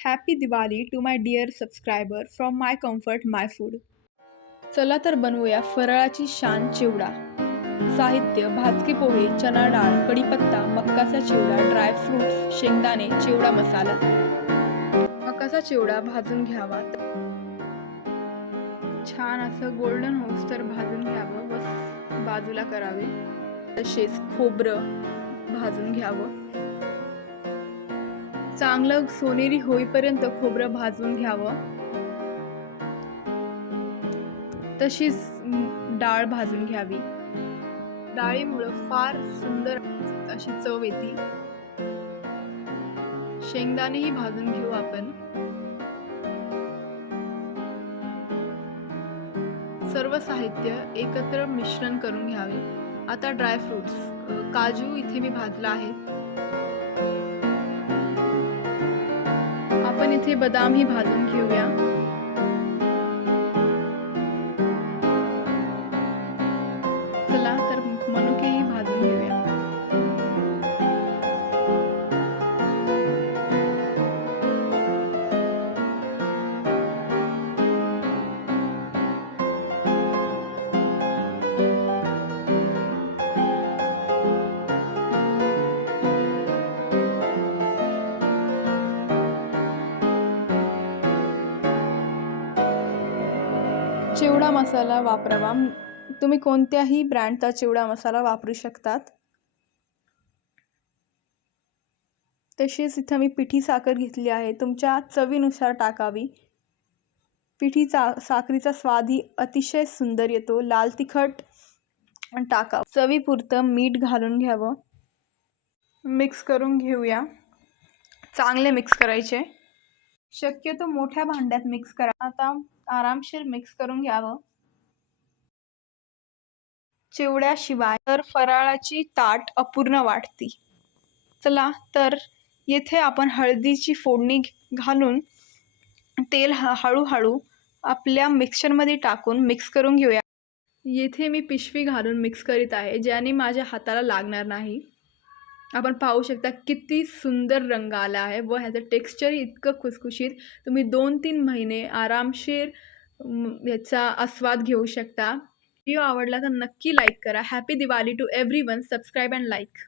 Happy Diwali to my dear subscriber from my comfort my food. चला तर बनवूया फराळाची शान चिवडा. साहित्य: भाजकी पोहे, चना डाळ, कढीपत्ता, मक्याचा चिवडा, ड्रायफ्रूट्स, शेंगदाणे, चिवडा मसाला. मक्याचा चिवडा भाजून घ्यावा. छान असं गोल्डन होईस्तोवर भाजून घ्यावं व बाजूला करावे. तसेच खोबरं भाजून घ्यावं. चांगलं सोनेरी होईपर्यंत खोबरं भाजून घ्यावं. तशीच डाळ भाजून घ्यावी. डाळीमुळं फार सुंदर अशी चव येते. शेंगदाणेही भाजून घेऊ आपण. सर्व साहित्य एकत्र मिश्रण करून घ्यावे. आता ड्रायफ्रुट्स, काजू इथे मी भाजला आहे. आपण इथे बदामही भाजून घेऊया. चला तर मनुकेही भाजून घेऊया. चिवडा मसाला वापरावा. तुम्ही कोणत्याही ब्रँडचा चिवडा मसाला वापरू शकतात. तसेच इथं मी पिठी साखर घेतली आहे. तुमच्या चवीनुसार टाकावी. साखरीचा स्वादही अतिशय सुंदर येतो. लाल तिखट टाकावं. चवीपुरतं मीठ घालून घ्यावं. मिक्स करून घेऊया. चांगले मिक्स करायचे. शक्यतो मोठ्या भांड्यात मिक्स करा. आता आरामशीर मिक्स करून घ्यावं. चिवड्याशिवाय तर फराळाची ताट अपूर्ण वाटते. चला तर येथे आपण हळदीची फोडणी घालून तेल हळूहळू आपल्या मिक्सरमध्ये टाकून मिक्स करून घेऊया. येथे मी पिशवी घालून मिक्स करीत आहे, ज्याने माझ्या हाताला लागणार नाही. आपण पाहू शकता किती सुंदर रंग आला आहे व ह्याचं टेक्स्चर इतकं खुसखुशीत. तुम्ही 2-3 महिने आरामशीर याचा आस्वाद घेऊ शकता. व्हिडिओ आवडला तर नक्की लाईक करा. Happy Diwali to everyone. Subscribe and like.